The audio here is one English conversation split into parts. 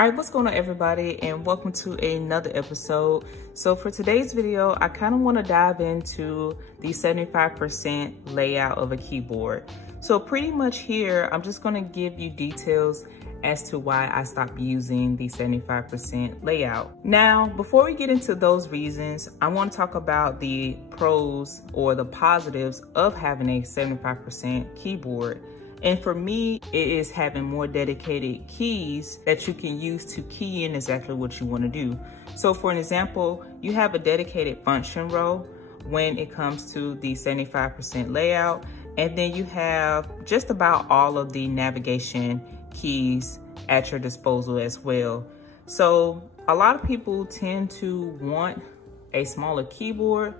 All right, what's going on everybody, and welcome to another episode. So for today's video, I kind of want to dive into the 75% layout of a keyboard. So pretty much here, I'm just going to give you details as to why I stopped using the 75% layout. Now, before we get into those reasons, I want to talk about the pros or the positives of having a 75% keyboard. And for me, it is having more dedicated keys that you can use to key in exactly what you want to do. So for an example, you have a dedicated function row when it comes to the 75% layout. And then you have just about all of the navigation keys at your disposal as well. So a lot of people tend to want a smaller keyboard,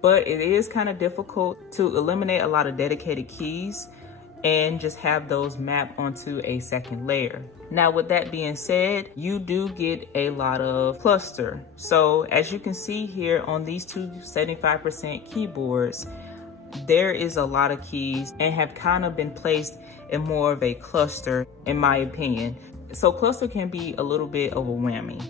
but it is kind of difficult to eliminate a lot of dedicated keys and just have those map onto a second layer. Now, with that being said, you do get a lot of cluster. So as you can see here on these two 75% keyboards, there is a lot of keys and have kind of been placed in more of a cluster, in my opinion. So cluster can be a little bit overwhelming.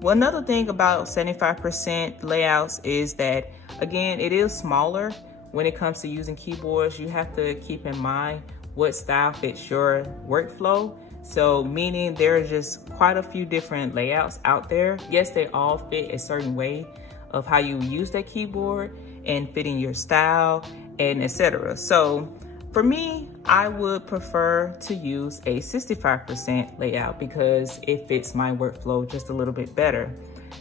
Well, another thing about 75% layouts is that, again, it is smaller. When it comes to using keyboards, you have to keep in mind what style fits your workflow. So meaning there are just quite a few different layouts out there. Yes, they all fit a certain way of how you use that keyboard and fitting your style and etc. So for me, I would prefer to use a 65% layout because it fits my workflow just a little bit better.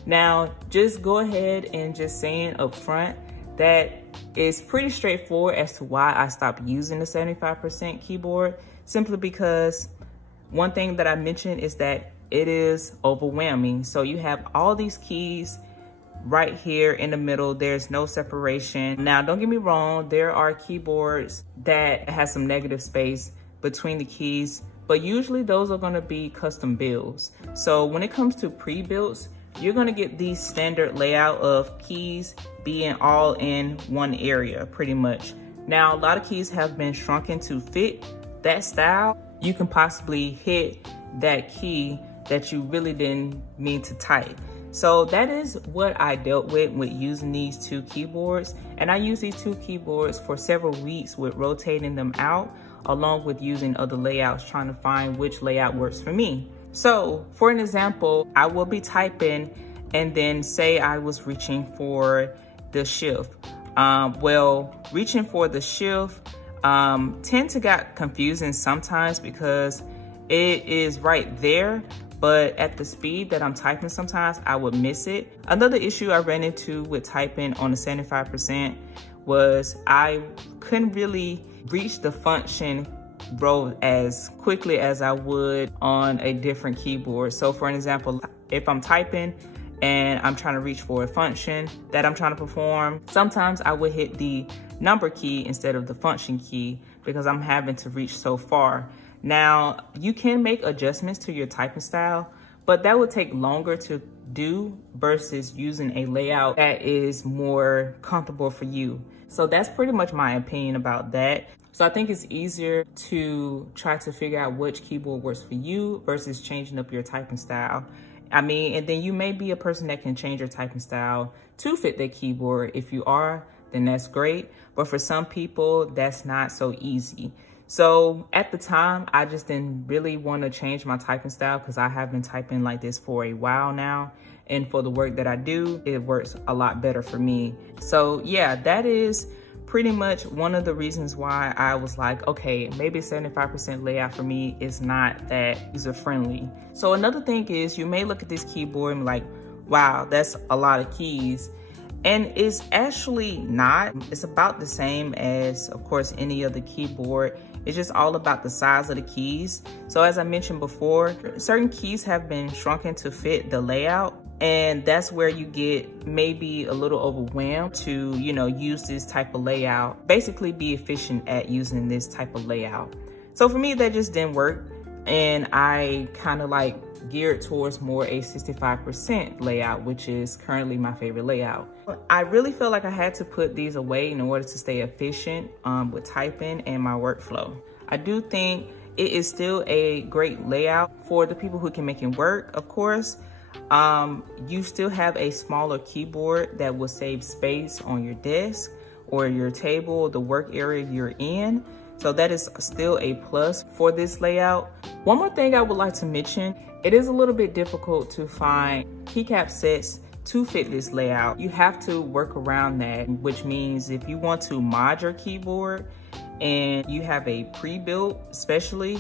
Now, just go ahead and just saying up front that it's pretty straightforward as to why I stopped using the 75% keyboard, simply because one thing that I mentioned is that it is overwhelming. So you have all these keys right here in the middle. There's no separation. Now, don't get me wrong, there are keyboards that has some negative space between the keys, but usually those are going to be custom builds. So when it comes to pre-builds, you're going to get the standard layout of keys being all in one area pretty much. Now, a lot of keys have been shrunken to fit that style. You can possibly hit that key that you really didn't mean to type. So that is what I dealt with using these two keyboards. And I used these two keyboards for several weeks with rotating them out, along with using other layouts, trying to find which layout works for me. So for an example, I will be typing and then say I was reaching for the shift. Reaching for the shift tend to get confusing sometimes because it is right there, but at the speed that I'm typing, sometimes I would miss it. Another issue I ran into with typing on the 75% was I couldn't really reach the function row as quickly as I would on a different keyboard. So for an example, if I'm typing and I'm trying to reach for a function that I'm trying to perform, sometimes I would hit the number key instead of the function key because I'm having to reach so far. Now, you can make adjustments to your typing style, but that would take longer to do versus using a layout that is more comfortable for you. So that's pretty much my opinion about that. So I think it's easier to try to figure out which keyboard works for you versus changing up your typing style. I mean, and then you may be a person that can change your typing style to fit that keyboard. If you are, then that's great. But for some people, that's not so easy. So at the time, I just didn't really want to change my typing style because I have been typing like this for a while now. And for the work that I do, it works a lot better for me. So yeah, that is pretty much one of the reasons why I was like, okay, maybe 75% layout for me is not that user friendly. So another thing is you may look at this keyboard and be like, wow, that's a lot of keys. And it's actually not. It's about the same as, of course, any other keyboard. It's just all about the size of the keys. So as I mentioned before, certain keys have been shrunken to fit the layout. And that's where you get maybe a little overwhelmed to, use this type of layout, basically be efficient at using this type of layout. So for me, that just didn't work. And I kind of like geared towards more a 65% layout, which is currently my favorite layout. I really felt like I had to put these away in order to stay efficient with typing and my workflow. I do think it is still a great layout for the people who can make it work, of course. You still have a smaller keyboard that will save space on your desk or your table, the work area you're in. So that is still a plus for this layout. One more thing I would like to mention, it is a little bit difficult to find keycap sets to fit this layout. You have to work around that, which means if you want to mod your keyboard and you have a pre-built especially,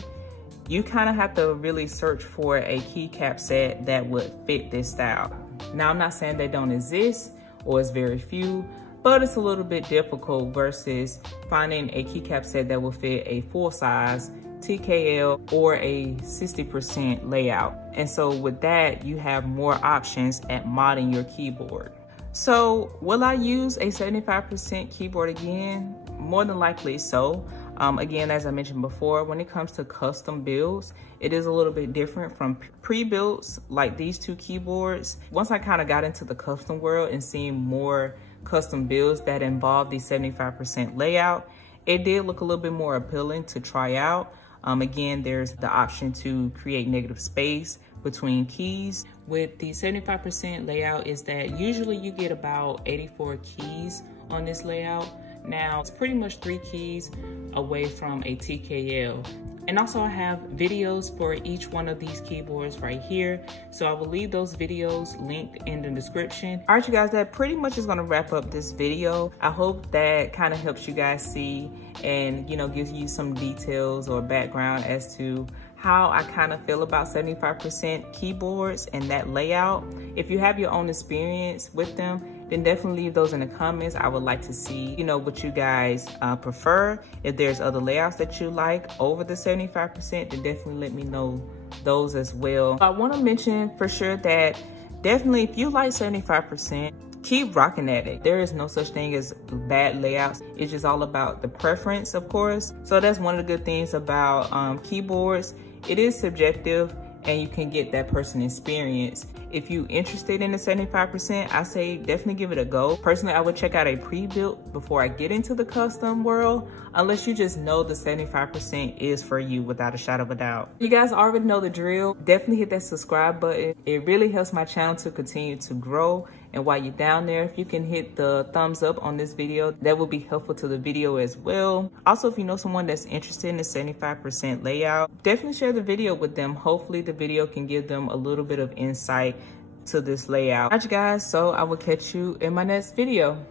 you kind of have to really search for a keycap set that would fit this style. Now, I'm not saying they don't exist or it's very few, but it's a little bit difficult versus finding a keycap set that will fit a full size TKL or a 60% layout. And so with that, you have more options at modding your keyboard. So will I use a 75% keyboard again? More than likely so. Again, as I mentioned before, when it comes to custom builds, it is a little bit different from pre-builds like these two keyboards. Once I kind of got into the custom world and seeing more custom builds that involve the 75% layout, it did look a little bit more appealing to try out. Again, there's the option to create negative space between keys. With the 75% layout is that usually you get about 84 keys on this layout. Now, it's pretty much 3 keys away from a TKL. And also I have videos for each one of these keyboards right here. So I will leave those videos linked in the description. All right, you guys, that pretty much is gonna wrap up this video. I hope that kind of helps you guys see and, you know, gives you some details or background as to how I kind of feel about 75% keyboards and that layout. If you have your own experience with them, then definitely leave those in the comments. I would like to see, you know, what you guys prefer. If there's other layouts that you like over the 75%, then definitely let me know those as well. I want to mention for sure that definitely if you like 75%, keep rocking at it. There is no such thing as bad layouts. It's just all about the preference, of course. So that's one of the good things about keyboards. It is subjective and you can get that person experience. If you're interested in the 75%, I say definitely give it a go. Personally, I would check out a pre-built before I get into the custom world, unless you just know the 75% is for you without a shadow of a doubt. You guys already know the drill. Definitely hit that subscribe button. It really helps my channel to continue to grow. And while you're down there, if you can hit the thumbs up on this video, that will be helpful to the video as well. Also, if you know someone that's interested in the 75% layout, definitely share the video with them. Hopefully the video can give them a little bit of insight to this layout. All right, you guys, so I will catch you in my next video.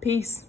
Peace.